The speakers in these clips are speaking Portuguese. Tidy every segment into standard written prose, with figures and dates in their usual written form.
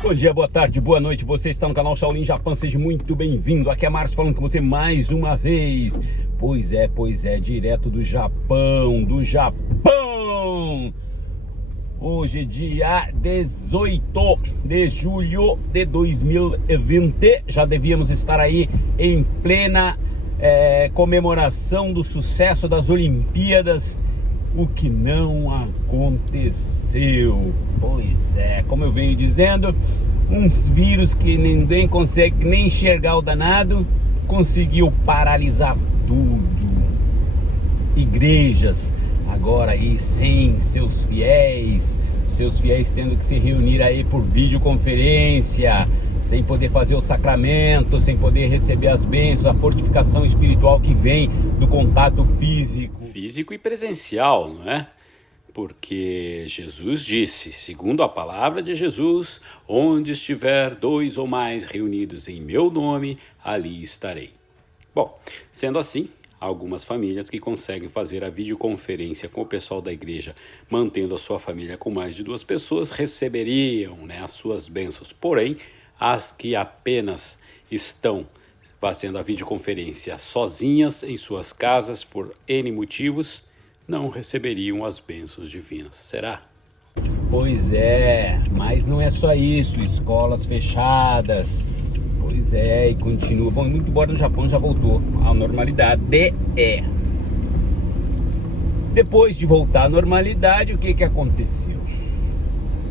Bom dia, boa tarde, boa noite, você está no canal Shaolin Japan, seja muito bem-vindo. Aqui é Márcio falando com você mais uma vez. Pois é, direto do Japão, Hoje, dia 18 de julho de 2020, já devíamos estar aí em plena comemoração do sucesso das Olimpíadas, o que não aconteceu. Pois é, como eu venho dizendo, uns vírus que ninguém consegue nem enxergar o danado, conseguiu paralisar tudo. Igrejas agora aí sem seus fiéis tendo que se reunir aí por videoconferência, sem poder fazer o sacramento, sem poder receber as bênçãos, a fortificação espiritual que vem do contato físico e presencial, não é? Porque Jesus disse, segundo a palavra de Jesus, onde estiver 2 ou mais reunidos em meu nome, ali estarei. Bom, sendo assim, algumas famílias que conseguem fazer a videoconferência com o pessoal da igreja, mantendo a sua família com mais de 2 pessoas, receberiam, as suas bênçãos. Porém, as que apenas estão fazendo a videoconferência sozinhas em suas casas por N motivos, não receberiam as bênçãos divinas. Será? Pois é, mas não é só isso, escolas fechadas. Pois é, e continua. Bom, muito embora no Japão já voltou à normalidade. Depois de voltar à normalidade, o que aconteceu?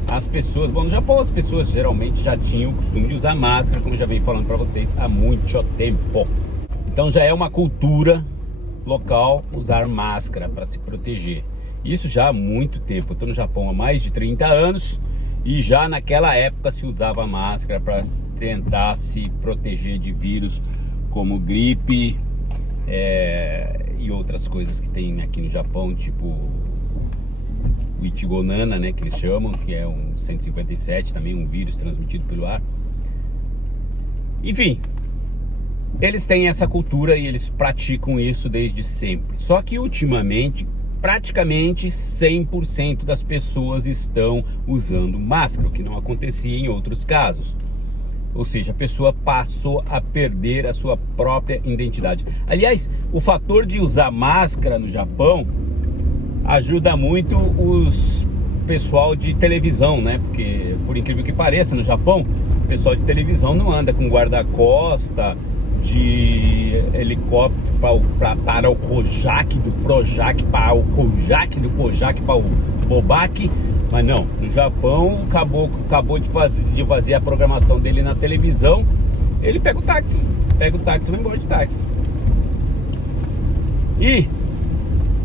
As pessoas, no Japão as pessoas geralmente já tinham o costume de usar máscara, como eu já venho falando para vocês há muito tempo. Então já é uma cultura local usar máscara para se proteger. Isso já há muito tempo. Eu estou no Japão há mais de 30 anos e já naquela época se usava máscara para tentar se proteger de vírus como gripe e outras coisas que tem aqui no Japão, tipo o Ichigonana, que eles chamam, que é um 157, também um vírus transmitido pelo ar. Enfim, eles têm essa cultura e eles praticam isso desde sempre. Só que ultimamente, praticamente 100% das pessoas estão usando máscara, o que não acontecia em outros casos. Ou seja, a pessoa passou a perder a sua própria identidade. Aliás, o fator de usar máscara no Japão ajuda muito os pessoal de televisão, Porque, por incrível que pareça, no Japão, o pessoal de televisão não anda com guarda-costa de helicóptero para o Kojak, do Projac para o Kojak, do Kojak para o Bobak. Mas não, no Japão o caboclo acabou de fazer a programação dele na televisão, ele pega o táxi e vai embora de táxi. E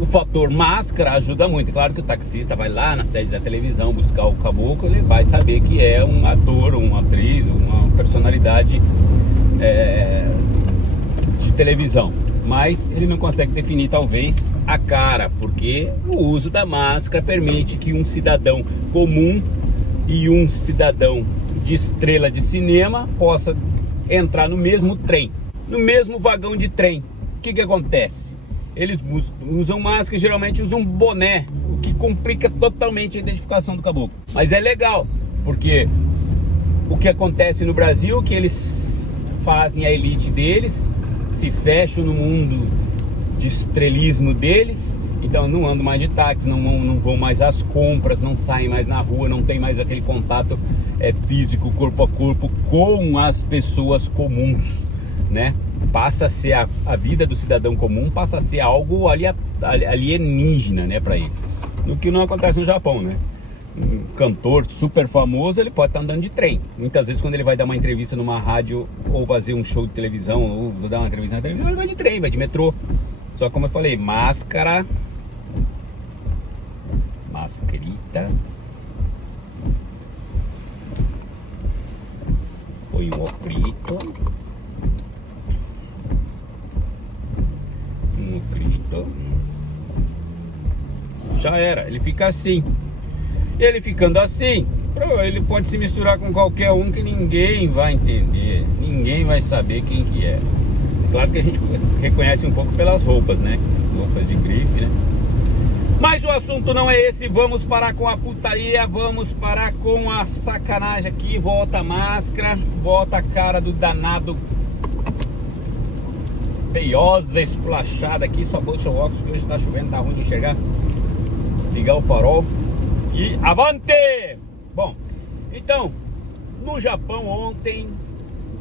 o fator máscara ajuda muito. Claro que o taxista vai lá na sede da televisão buscar o caboclo, ele vai saber que é um ator, uma atriz, uma personalidade de televisão, mas ele não consegue definir talvez a cara, porque o uso da máscara permite que um cidadão comum e um cidadão de estrela de cinema possa entrar no mesmo trem, no mesmo vagão de trem. O que acontece? Eles usam máscara e geralmente usam boné, o que complica totalmente a identificação do caboclo. Mas é legal, porque o que acontece no Brasil é que eles fazem a elite deles, se fecham no mundo de estrelismo deles, então não andam mais de táxi, não vão mais às compras, não saem mais na rua, não tem mais aquele contato físico, corpo a corpo com as pessoas comuns, Passa a ser a vida do cidadão comum, passa a ser algo alienígena, para eles. O que não acontece no Japão, Um cantor super famoso, ele pode estar andando de trem. Muitas vezes quando ele vai dar uma entrevista numa rádio, ou fazer um show de televisão, ou dar uma entrevista na televisão, ele vai de trem, vai de metrô. Só como eu falei, mascarita, põe um ocrito, já era, ele fica assim. Ele ficando assim, ele pode se misturar com qualquer um que ninguém vai entender, ninguém vai saber quem que é. Claro que a gente reconhece um pouco pelas roupas, roupas de grife, Mas o assunto não é esse, vamos parar com a putaria, vamos parar com a sacanagem aqui. Volta a máscara, volta a cara do danado feiosa, esculachada aqui. Só puxa o óculos que hoje tá chovendo, tá ruim de enxergar. Ligar o farol e avante! Bom, então, no Japão ontem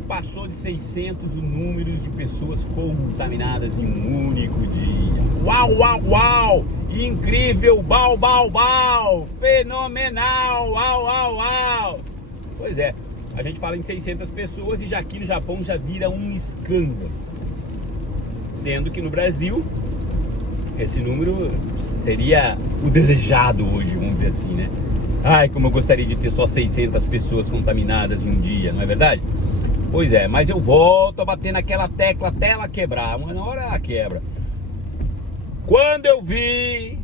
passou de 600 o número de pessoas contaminadas em um único dia. Uau, uau, uau! Incrível, bau, bau, bau! Fenomenal, uau, uau, uau! Pois é, a gente fala em 600 pessoas e já aqui no Japão já vira um escândalo. Sendo que no Brasil, esse número seria o desejado hoje, vamos dizer assim, né? Ai, como eu gostaria de ter só 600 pessoas contaminadas em um dia, não é verdade? Pois é, mas eu volto a bater naquela tecla até ela quebrar. Uma hora ela quebra. Quando eu vi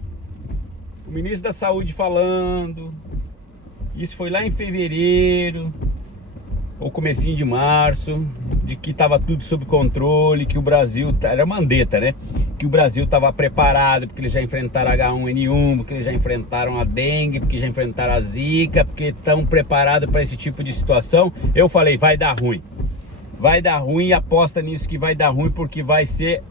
o ministro da Saúde falando, isso foi lá em fevereiro, ou comecinho de março, de que estava tudo sob controle, que o Brasil, era mandeta, né? Que o Brasil estava preparado, porque eles já enfrentaram H1N1, porque eles já enfrentaram a dengue, porque já enfrentaram a zika, porque estão preparados para esse tipo de situação. Eu falei, vai dar ruim. Vai dar ruim, aposta nisso que vai dar ruim, porque vai ser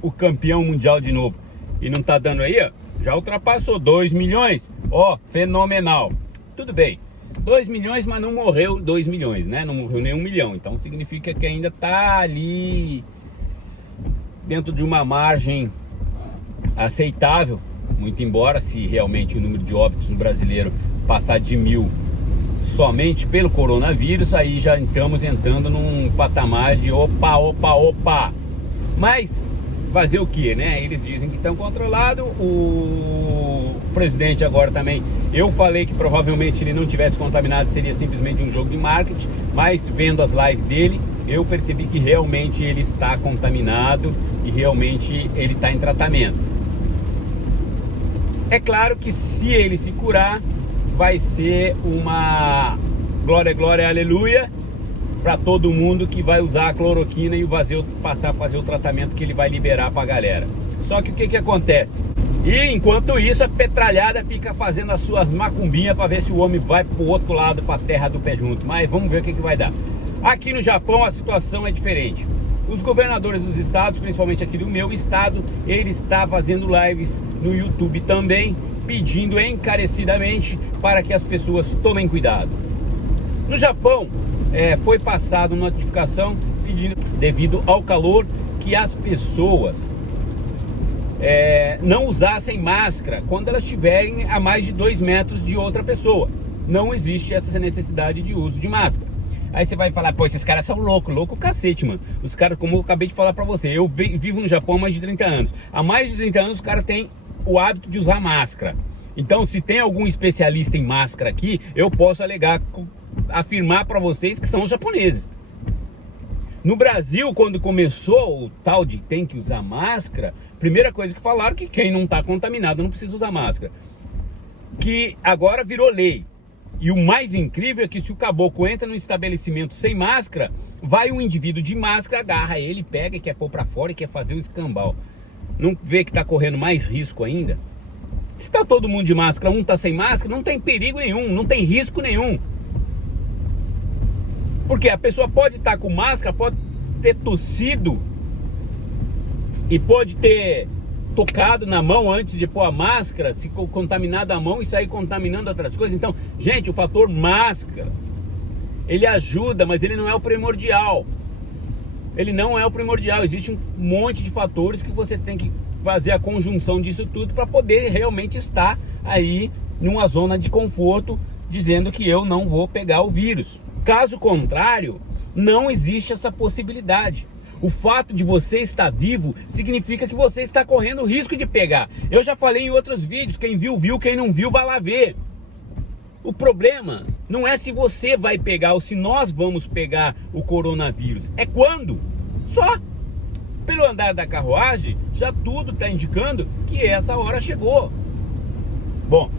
o campeão mundial de novo. E não tá dando aí, ó, já ultrapassou 2 milhões, ó, fenomenal. Tudo bem, 2 milhões, mas não morreu 2 milhões, né? Não morreu nem 1 milhão, então significa que ainda tá ali dentro de uma margem aceitável, muito embora se realmente o número de óbitos no brasileiro passar de 1.000 somente pelo coronavírus, aí já estamos entrando num patamar de opa, opa, opa. Mas fazer o que, né? Eles dizem que estão controlados. O presidente agora também, eu falei que provavelmente ele não tivesse contaminado, seria simplesmente um jogo de marketing, mas vendo as lives dele, eu percebi que realmente ele está contaminado e realmente ele está em tratamento. É claro que se ele se curar, vai ser uma glória, glória, aleluia para todo mundo que vai usar a cloroquina e o vazio passar a fazer o tratamento que ele vai liberar para a galera. Só que o que acontece? E enquanto isso a petralhada fica fazendo as suas macumbinhas para ver se o homem vai pro outro lado, para a terra do pé junto. Mas vamos ver o que vai dar. Aqui no Japão a situação é diferente. Os governadores dos estados, principalmente aqui do meu estado, ele está fazendo lives no YouTube também, pedindo encarecidamente para que as pessoas tomem cuidado. No Japão, foi passada uma notificação pedindo, devido ao calor, que as pessoas não usassem máscara quando elas estiverem a mais de 2 metros de outra pessoa. Não existe essa necessidade de uso de máscara. Aí você vai falar, pô, esses caras são loucos, louco cacete, mano. Os caras, como eu acabei de falar pra você, eu vivo no Japão há mais de 30 anos. Há mais de 30 anos os caras têm o hábito de usar máscara. Então, se tem algum especialista em máscara aqui, eu posso afirmar para vocês que são os japoneses. No Brasil, quando começou o tal de tem que usar máscara, primeira coisa que falaram que quem não está contaminado não precisa usar máscara. Que agora virou lei. E o mais incrível é que se o caboclo entra no estabelecimento sem máscara, vai um indivíduo de máscara, agarra ele, pega e quer pôr para fora e quer fazer o escambau. Não vê que está correndo mais risco ainda? Se está todo mundo de máscara, um está sem máscara, não tem perigo nenhum, não tem risco nenhum. Porque a pessoa pode estar com máscara, pode ter tossido e pode ter tocado na mão antes de pôr a máscara, se contaminado a mão e sair contaminando outras coisas. Então, gente, o fator máscara, ele ajuda, mas ele não é o primordial. Ele não é o primordial. Existe um monte de fatores que você tem que fazer a conjunção disso tudo para poder realmente estar aí numa zona de conforto, dizendo que eu não vou pegar o vírus. Caso contrário, não existe essa possibilidade. O fato de você estar vivo significa que você está correndo o risco de pegar. Eu já falei em outros vídeos, quem viu, viu, quem não viu, vai lá ver. O problema não é se você vai pegar ou se nós vamos pegar o coronavírus, é quando. Só pelo andar da carruagem, já tudo está indicando que essa hora chegou. Bom,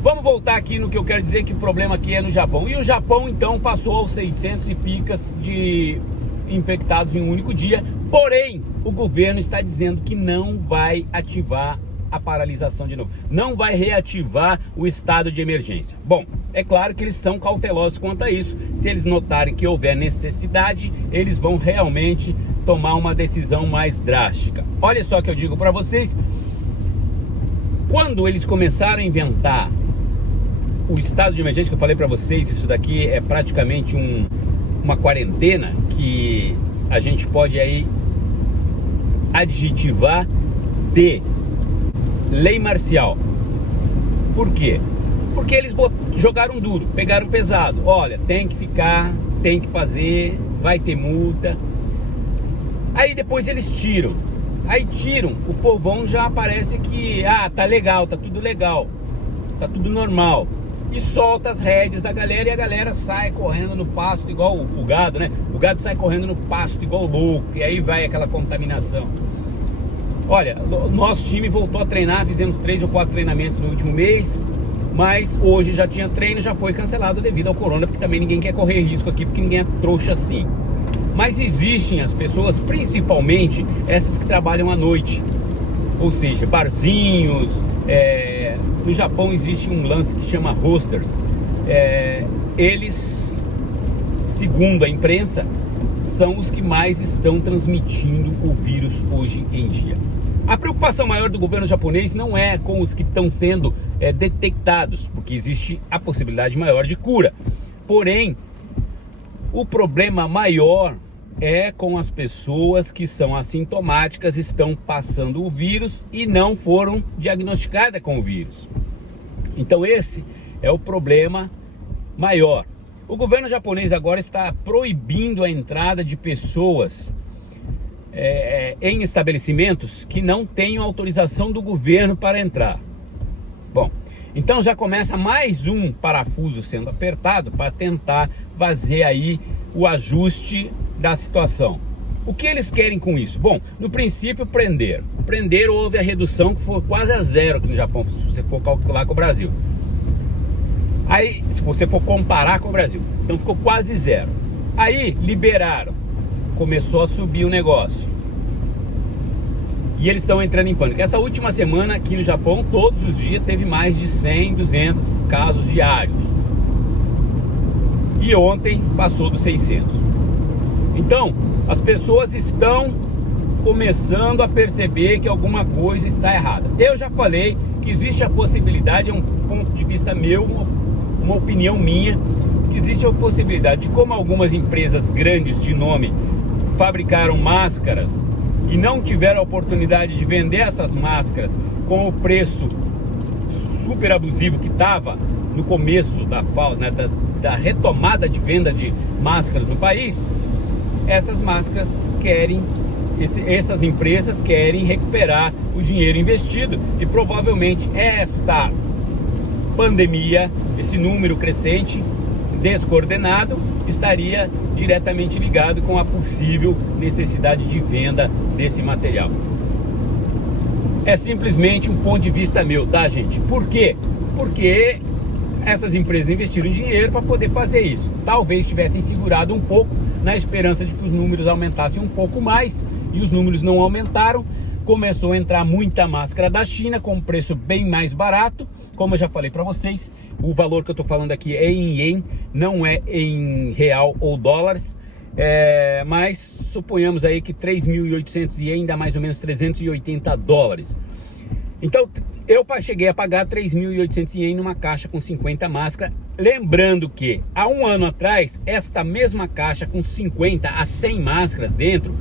vamos voltar aqui no que eu quero dizer, que o problema aqui é no Japão. E o Japão então passou aos 600 e picas de infectados em um único dia. Porém, o governo está dizendo que não vai ativar a paralisação de novo, não vai reativar o estado de emergência. Bom, é claro que eles são cautelosos quanto a isso. Se eles notarem que houver necessidade, eles vão realmente tomar uma decisão mais drástica. Olha só que eu digo para vocês, quando eles começaram a inventar o estado de emergência, que eu falei para vocês, isso daqui é praticamente uma quarentena que a gente pode aí adjetivar de lei marcial. Por quê? Porque eles jogaram duro, pegaram pesado. Olha, tem que ficar, tem que fazer, vai ter multa. Aí depois eles tiram. Aí tiram, o povão já parece que, tá legal, tá tudo legal, tá tudo normal. E solta as rédeas da galera e a galera sai correndo no pasto igual o gado, né? O gado sai correndo no pasto igual louco e aí vai aquela contaminação. Olha, nosso time voltou a treinar, fizemos 3 ou 4 treinamentos no último mês, mas hoje já tinha treino, já foi cancelado devido ao corona, porque também ninguém quer correr risco aqui, porque ninguém é trouxa assim. Mas existem as pessoas, principalmente essas que trabalham à noite, ou seja, barzinhos. No Japão existe um lance que chama hosters. Eles, segundo a imprensa, são os que mais estão transmitindo o vírus hoje em dia. A preocupação maior do governo japonês não é com os que estão sendo detectados, porque existe a possibilidade maior de cura. Porém, o problema maior é com as pessoas que são assintomáticas, estão passando o vírus e não foram diagnosticadas com o vírus. Então esse é o problema maior. O governo japonês agora está proibindo a entrada de pessoas em estabelecimentos que não tenham autorização do governo para entrar. Bom, então já começa mais um parafuso sendo apertado para tentar fazer aí o ajuste da situação. O que eles querem com isso? Bom, no princípio prender houve a redução que foi quase a zero aqui no Japão, se você for calcular com o Brasil. Aí, se você for comparar com o Brasil, então ficou quase zero. Aí liberaram, começou a subir o negócio e eles estão entrando em pânico. Essa última semana aqui no Japão, todos os dias teve mais de 100, 200 casos diários. E ontem passou dos 600. Então, as pessoas estão começando a perceber que alguma coisa está errada. Eu já falei que existe a possibilidade, é um ponto de vista meu, uma opinião minha, que existe a possibilidade de, como algumas empresas grandes de nome fabricaram máscaras e não tiveram a oportunidade de vender essas máscaras com o preço super abusivo que estava no começo da retomada de venda de máscaras no país, essas empresas querem recuperar o dinheiro investido e provavelmente esta pandemia, esse número crescente, descoordenado, estaria diretamente ligado com a possível necessidade de venda desse material. É simplesmente um ponto de vista meu, tá, gente? Por quê? Porque essas empresas investiram dinheiro para poder fazer isso. Talvez tivessem segurado um pouco na esperança de que os números aumentassem um pouco mais, e os números não aumentaram. Começou a entrar muita máscara da China com um preço bem mais barato. Como eu já falei para vocês, o valor que eu estou falando aqui é em ien, não é em real ou dólares. Mas suponhamos aí que 3.800 ien dá mais ou menos 380 dólares. Então eu cheguei a pagar 3.800 ien numa caixa com 50 máscaras. Lembrando que há um ano atrás, esta mesma caixa com 50 a 100 máscaras dentro,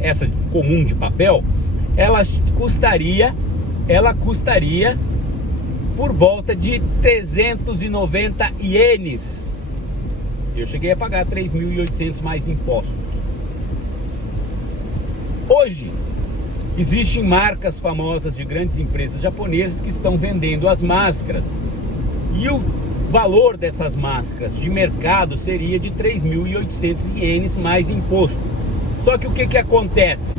essa comum de papel, ela custaria por volta de 390 ienes. Eu cheguei a pagar 3.800 mais impostos. Hoje existem marcas famosas de grandes empresas japonesas que estão vendendo as máscaras, e o valor dessas máscaras de mercado seria de 3.800 ienes mais imposto. Só que o que acontece?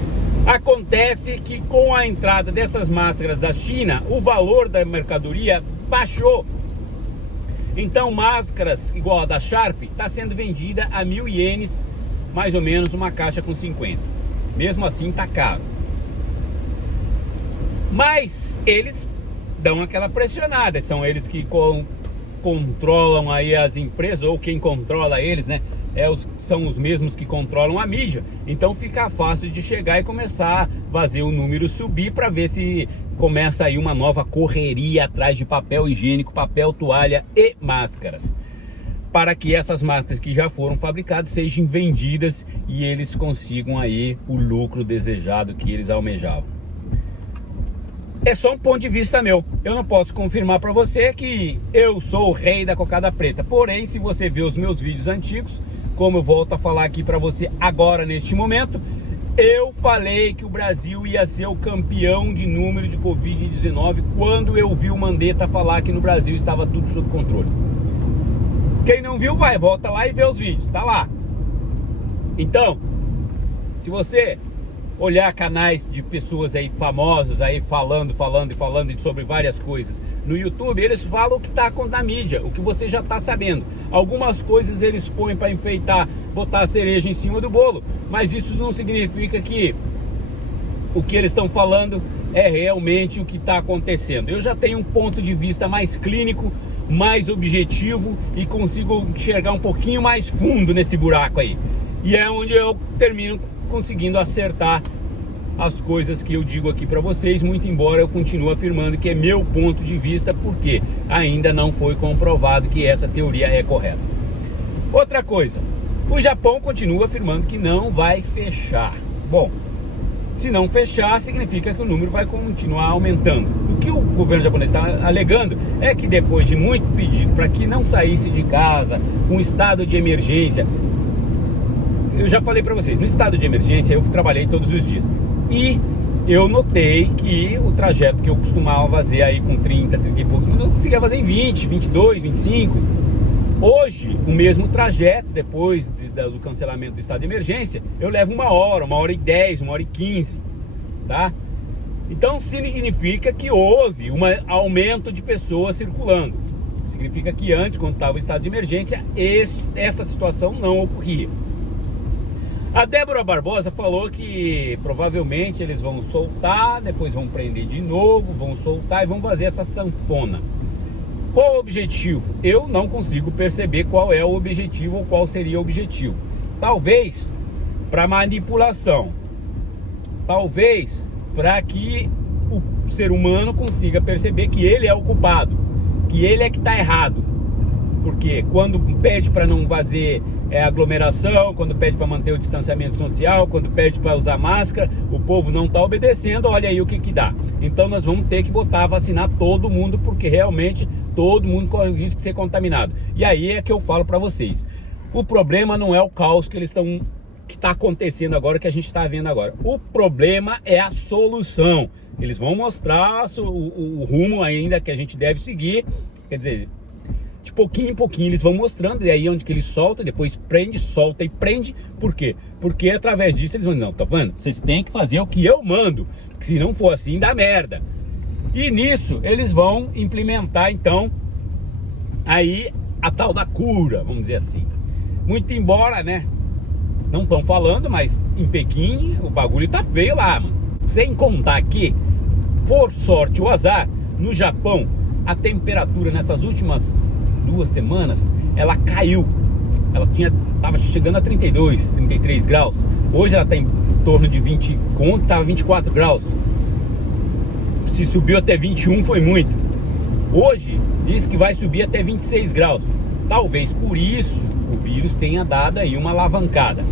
Acontece que com a entrada dessas máscaras da China, o valor da mercadoria baixou. Então máscaras igual a da Sharp está sendo vendida a 1.000 ienes, mais ou menos uma caixa com 50. Mesmo assim está caro. Mas eles dão aquela pressionada, são eles que controlam aí as empresas, ou quem controla eles, né? São os mesmos que controlam a mídia. Então fica fácil de chegar e começar a fazer o número subir para ver se começa aí uma nova correria atrás de papel higiênico, papel, toalha e máscaras, para que essas máscaras que já foram fabricadas sejam vendidas e eles consigam aí o lucro desejado que eles almejavam. É só um ponto de vista meu. Eu não posso confirmar para você que eu sou o rei da cocada preta. Porém, se você ver os meus vídeos antigos, como eu volto a falar aqui para você agora neste momento, eu falei que o Brasil ia ser o campeão de número de Covid-19 quando eu vi o Mandetta falar que no Brasil estava tudo sob controle. Quem não viu, volta lá e vê os vídeos, tá lá. Então, se você olhar canais de pessoas aí famosas aí falando sobre várias coisas no YouTube, eles falam o que está na mídia, o que você já está sabendo. Algumas coisas eles põem para enfeitar, botar a cereja em cima do bolo, mas isso não significa que o que eles estão falando é realmente o que está acontecendo. Eu já tenho um ponto de vista mais clínico, mais objetivo e consigo enxergar um pouquinho mais fundo nesse buraco aí. E é onde eu termino conseguindo acertar as coisas que eu digo aqui para vocês, muito embora eu continue afirmando que é meu ponto de vista, porque ainda não foi comprovado que essa teoria é correta. Outra coisa, o Japão continua afirmando que não vai fechar. Bom, se não fechar, significa que o número vai continuar aumentando. O que o governo japonês está alegando é que depois de muito pedido para que não saísse de casa, um estado de emergência. Eu já falei para vocês, no estado de emergência eu trabalhei todos os dias. E eu notei que o trajeto que eu costumava fazer aí com 30 e poucos minutos, eu conseguia fazer em 20, 22, 25. Hoje, o mesmo trajeto, depois do cancelamento do estado de emergência, eu levo 1 hora, 1h10, 1h15, tá? Então significa que houve um aumento de pessoas circulando. Significa que antes, quando estava o estado de emergência, esta situação não ocorria. A Débora Barbosa falou que provavelmente eles vão soltar, depois vão prender de novo, vão soltar e vão fazer essa sanfona. Qual o objetivo? Eu não consigo perceber qual é o objetivo ou qual seria o objetivo. Talvez para manipulação. Talvez para que o ser humano consiga perceber que ele é o culpado, que ele é que está errado. Porque quando pede para não fazer aglomeração, quando pede para manter o distanciamento social, quando pede para usar máscara, o povo não está obedecendo, olha aí o que dá. Então nós vamos ter que vacinar todo mundo, porque realmente todo mundo corre o risco de ser contaminado. E aí é que eu falo para vocês, o problema não é o caos que está acontecendo agora, que a gente está vendo agora. O problema é a solução. Eles vão mostrar o rumo ainda que a gente deve seguir, quer dizer, de pouquinho em pouquinho eles vão mostrando, e aí onde que eles soltam, depois prende, solta e prende. Por quê? Porque através disso eles vão dizer, não, tá vendo? Vocês têm que fazer o que eu mando, que se não for assim dá merda. E nisso eles vão implementar então aí a tal da cura, vamos dizer assim. Muito embora, né, não estão falando, mas em Pequim o bagulho tá feio lá, mano. Sem contar que, por sorte ou azar, no Japão a temperatura nessas últimas 2 semanas, ela caiu. Ela estava chegando a 32, 33 graus. Hoje ela está em torno de 20, ontem estava 24 graus. Se subiu até 21 foi muito. Hoje diz que vai subir até 26 graus. Talvez por isso o vírus tenha dado aí uma alavancada.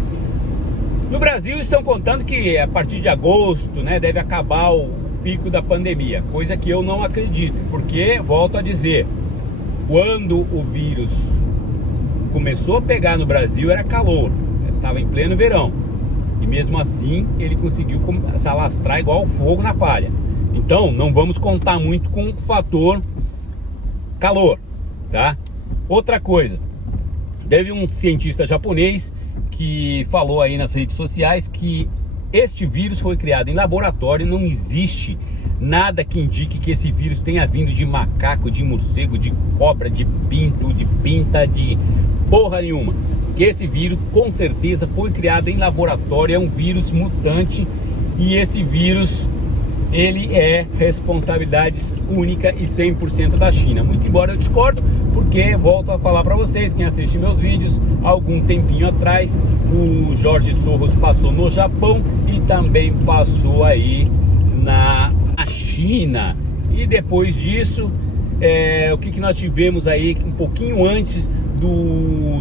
No Brasil estão contando que a partir de agosto, né, deve acabar o pico da pandemia, coisa que eu não acredito, porque, volto a dizer, quando o vírus começou a pegar no Brasil era calor, estava em pleno verão, e mesmo assim ele conseguiu se alastrar igual fogo na palha. Então não vamos contar muito com o fator calor, tá? Outra coisa, teve um cientista japonês que falou aí nas redes sociais que este vírus foi criado em laboratório. Não existe nada que indique que esse vírus tenha vindo de macaco, de morcego, de cobra, de pinto, de pinta, de porra nenhuma. Que esse vírus com certeza foi criado em laboratório, é um vírus mutante, e esse vírus ele é responsabilidade única e 100% da China. Muito embora eu discordo, porque volto a falar para vocês, quem assiste meus vídeos, algum tempinho atrás, o Jorge Soros passou no Japão e também passou aí na China. E depois disso, o que nós tivemos aí um pouquinho antes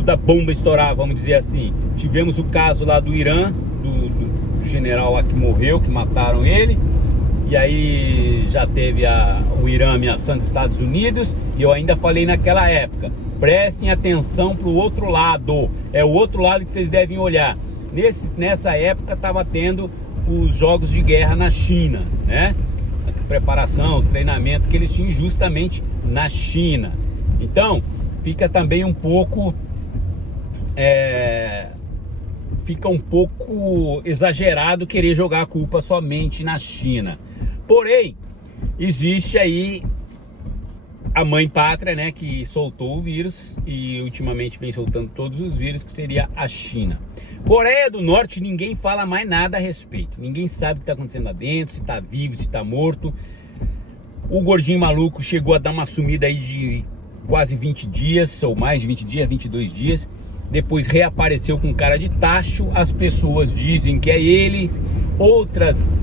da bomba estourar, vamos dizer assim? Tivemos o caso lá do Irã, do general lá que morreu, que mataram ele. E aí já teve o Irã ameaçando os Estados Unidos. E eu ainda falei naquela época, prestem atenção para o outro lado. É o outro lado que vocês devem olhar. Nessa época estava tendo os jogos de guerra na China, né? A preparação, os treinamentos que eles tinham justamente na China. Então, fica também um pouco... fica um pouco exagerado querer jogar a culpa somente na China. Porém, existe aí a mãe pátria, né, que soltou o vírus e ultimamente vem soltando todos os vírus, que seria a China. Coreia do Norte, ninguém fala mais nada a respeito. Ninguém sabe o que está acontecendo lá dentro, se está vivo, se está morto. O gordinho maluco chegou a dar uma sumida aí de quase 20 dias, ou mais de 20 dias, 22 dias. Depois reapareceu com cara de tacho. As pessoas dizem que é ele. Outros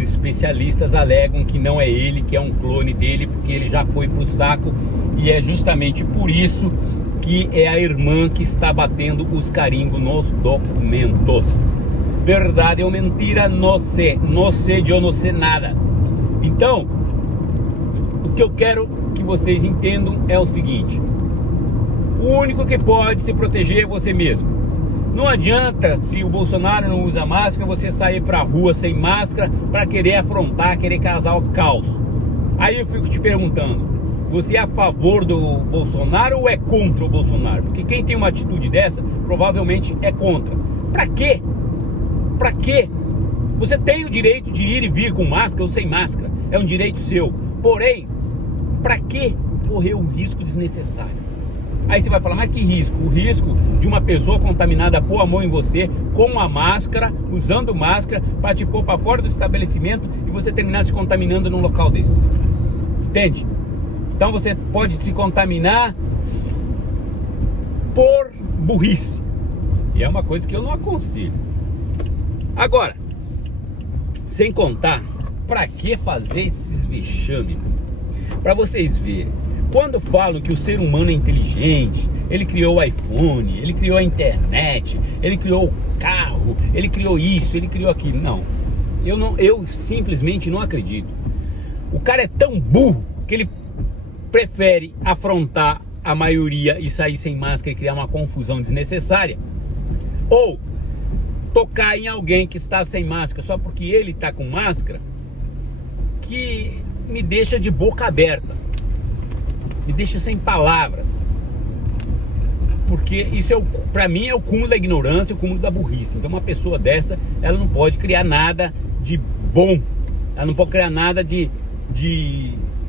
especialistas alegam que não é ele, que é um clone dele, porque ele já foi pro saco. E é justamente por isso que é a irmã que está batendo os carimbos nos documentos. Verdade ou mentira, não sei, eu não sei nada. Então, o que eu quero que vocês entendam é o seguinte: o único que pode se proteger é você mesmo. Não adianta, se o Bolsonaro não usa máscara, você sair pra rua sem máscara para querer afrontar, querer causar o caos. Aí eu fico te perguntando, você é a favor do Bolsonaro ou é contra o Bolsonaro? Porque quem tem uma atitude dessa, provavelmente é contra. Pra quê? Pra quê? Você tem o direito de ir e vir com máscara ou sem máscara. É um direito seu. Porém, pra que correr um risco desnecessário? Aí você vai falar, mas que risco? O risco de uma pessoa contaminada pôr a mão em você com a máscara, usando máscara, para te pôr para fora do estabelecimento e você terminar se contaminando num local desse. Entende? Então você pode se contaminar por burrice. E é uma coisa que eu não aconselho. Agora, sem contar, para que fazer esses vexames? Para vocês verem. Quando falam que o ser humano é inteligente, ele criou o iPhone, ele criou a internet, ele criou o carro, ele criou isso, ele criou aquilo. Não, eu simplesmente não acredito. O cara é tão burro que ele prefere afrontar a maioria e sair sem máscara e criar uma confusão desnecessária, ou tocar em alguém que está sem máscara só porque ele está com máscara, que me deixa de boca aberta. Me deixa sem palavras, porque isso pra mim é o cúmulo da ignorância, o cúmulo da burrice. Então uma pessoa dessa, ela não pode criar nada de bom, ela não pode criar nada de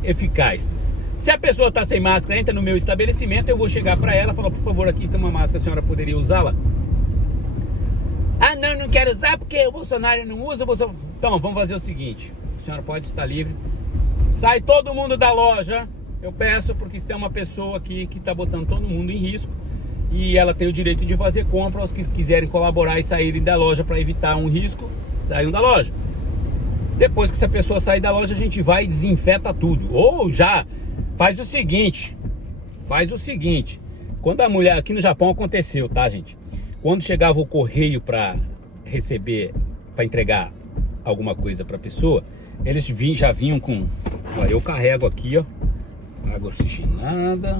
eficaz. Se a pessoa está sem máscara, entra no meu estabelecimento, eu vou chegar para ela e falar, por favor, aqui está uma máscara, a senhora poderia usá-la? Ah, não quero usar porque o Bolsonaro não usa, Então vamos fazer o seguinte, a senhora pode estar livre, sai todo mundo da loja. Eu peço, porque se tem uma pessoa aqui que está botando todo mundo em risco e ela tem o direito de fazer compra. Os que quiserem colaborar e saírem da loja para evitar um risco, saiam da loja. Depois que essa pessoa sair da loja, a gente vai e desinfeta tudo. Ou já faz o seguinte, quando a mulher, aqui no Japão aconteceu, tá, gente? Quando chegava o correio para receber, para entregar alguma coisa para a pessoa, eles já vinham com, ó, eu carrego aqui, ó, água oxigenada,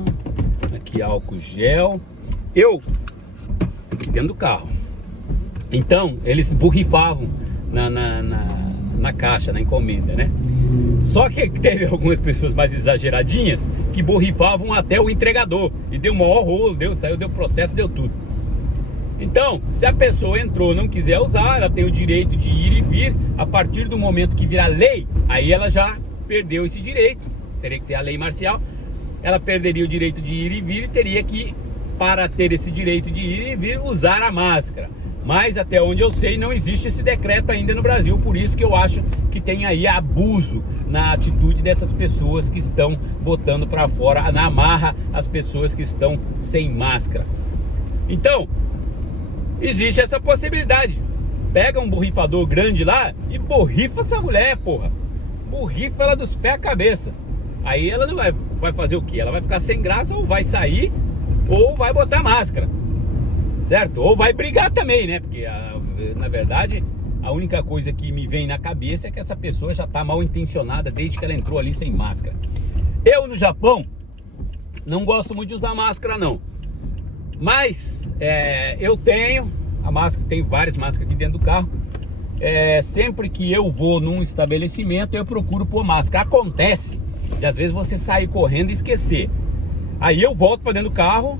aqui álcool gel, aqui dentro do carro. Então eles borrifavam na caixa, na encomenda, né? Só que teve algumas pessoas mais exageradinhas que borrifavam até o entregador e deu maior rolo, deu processo, deu tudo. Então, se a pessoa entrou, não quiser usar, ela tem o direito de ir e vir. A partir do momento que virar lei, aí ela já perdeu esse direito. Teria que ser a lei marcial. Ela perderia o direito de ir e vir e teria que, para ter esse direito de ir e vir, usar a máscara. Mas até onde eu sei, não existe esse decreto ainda no Brasil. Por isso que eu acho que tem aí abuso na atitude dessas pessoas que estão botando para fora, na marra, as pessoas que estão sem máscara. Então, existe essa possibilidade. Pega um borrifador grande lá e borrifa essa mulher, porra. Borrifa ela dos pés à cabeça. Aí ela não vai fazer o quê? Ela vai ficar sem graça, ou vai sair, ou vai botar máscara. Certo? Ou vai brigar também, né? Porque, na verdade, a única coisa que me vem na cabeça é que essa pessoa já tá mal intencionada desde que ela entrou ali sem máscara. Eu, no Japão, não gosto muito de usar máscara, não. Mas, eu tenho a máscara, tenho várias máscaras aqui dentro do carro. Sempre que eu vou num estabelecimento, eu procuro pôr máscara. Acontece de, às vezes, você sair correndo e esquecer. Aí eu volto para dentro do carro,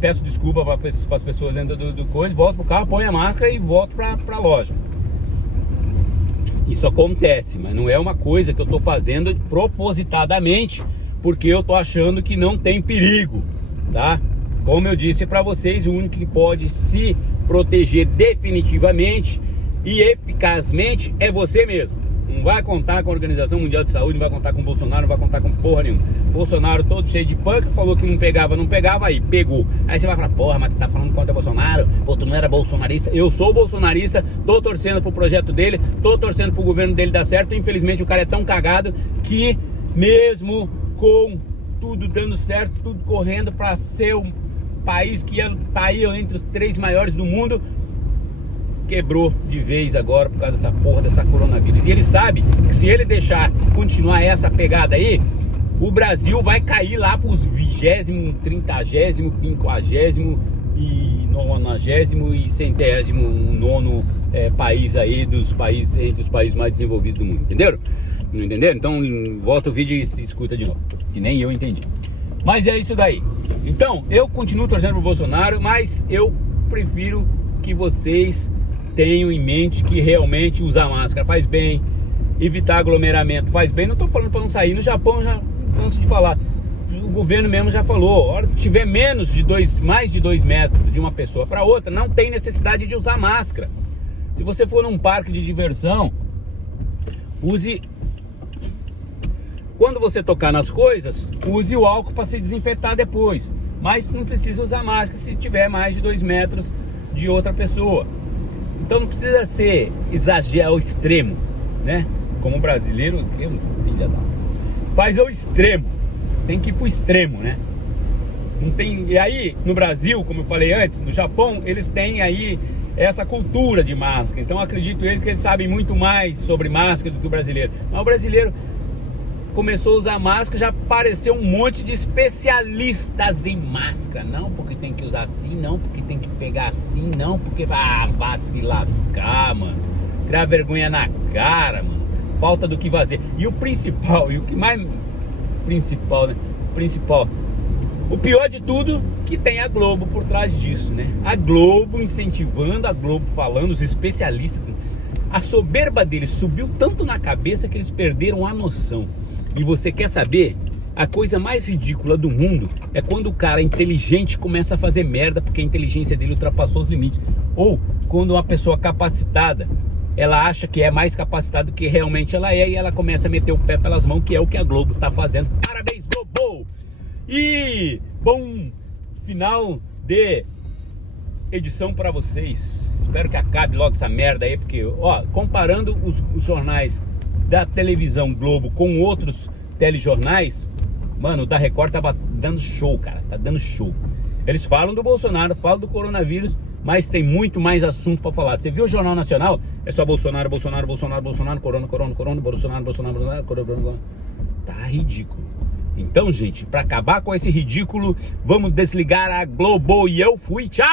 peço desculpa para as pessoas dentro do coisa, volto pro carro, ponho a máscara e volto para a loja. Isso acontece, mas não é uma coisa que eu tô fazendo propositadamente, porque eu tô achando que não tem perigo, tá? Como eu disse para vocês, o único que pode se proteger definitivamente e eficazmente é você mesmo. Não vai contar com a Organização Mundial de Saúde, não vai contar com o Bolsonaro, não vai contar com porra nenhuma. Bolsonaro todo cheio de punk, falou que não pegava, aí pegou. Aí você vai falar, porra, mas tu tá falando contra Bolsonaro, pô, tu não era bolsonarista. Eu sou bolsonarista, tô torcendo pro projeto dele, tô torcendo pro governo dele dar certo. Infelizmente o cara é tão cagado que mesmo com tudo dando certo, tudo correndo pra ser um país que tá aí entre os 3 maiores do mundo, quebrou de vez agora por causa dessa porra dessa coronavírus. E ele sabe que se ele deixar continuar essa pegada aí, o Brasil vai cair lá pros 20º, 30º, 50º e 90º e 109º país aí entre os países mais desenvolvidos do mundo, entenderam? Não entenderam? Então volta o vídeo e se escuta de novo, que nem eu entendi. Mas é isso daí. Então eu continuo torcendo pro Bolsonaro, mas eu prefiro que vocês tenham em mente que realmente usar máscara faz bem, evitar aglomeramento faz bem. Não tô falando para não sair. No Japão, já canso de falar, o governo mesmo já falou, a hora que tiver mais de 2 metros de uma pessoa para outra, não tem necessidade de usar máscara. Se você for num parque de diversão, use, quando você tocar nas coisas, use o álcool para se desinfetar depois, mas não precisa usar máscara se tiver mais de 2 metros de outra pessoa. Então não precisa ser exagero ao extremo, né? Como brasileiro, filha da... faz ao extremo. Tem que ir pro extremo, né? Não tem... E aí, no Brasil, como eu falei antes, no Japão, eles têm aí essa cultura de máscara. Então acredito que eles sabem muito mais sobre máscara do que o brasileiro. Mas o brasileiro começou a usar máscara, já apareceu um monte de especialistas em máscara. Não porque tem que usar assim, não porque tem que pegar assim, não porque vai se lascar, mano. Criar vergonha na cara, mano. Falta do que fazer. E o principal, e o que mais principal, né? O pior de tudo, que tem a Globo por trás disso, né? A Globo incentivando, a Globo falando, os especialistas. A soberba deles subiu tanto na cabeça que eles perderam a noção. E você quer saber? A coisa mais ridícula do mundo é quando o cara inteligente começa a fazer merda porque a inteligência dele ultrapassou os limites. Ou quando uma pessoa capacitada, ela acha que é mais capacitada do que realmente ela é, e ela começa a meter o pé pelas mãos, que é o que a Globo tá fazendo. Parabéns, Globo! E bom final de edição para vocês. Espero que acabe logo essa merda aí, porque, ó, comparando os jornais da televisão Globo com outros telejornais, mano, o da Record tá dando show, cara, tá dando show. Eles falam do Bolsonaro, falam do coronavírus, mas tem muito mais assunto pra falar. Você viu o Jornal Nacional? É só Bolsonaro, Bolsonaro, corona, Bolsonaro, corona. Tá ridículo. Então, gente, pra acabar com esse ridículo, vamos desligar a Globo e eu fui, tchau!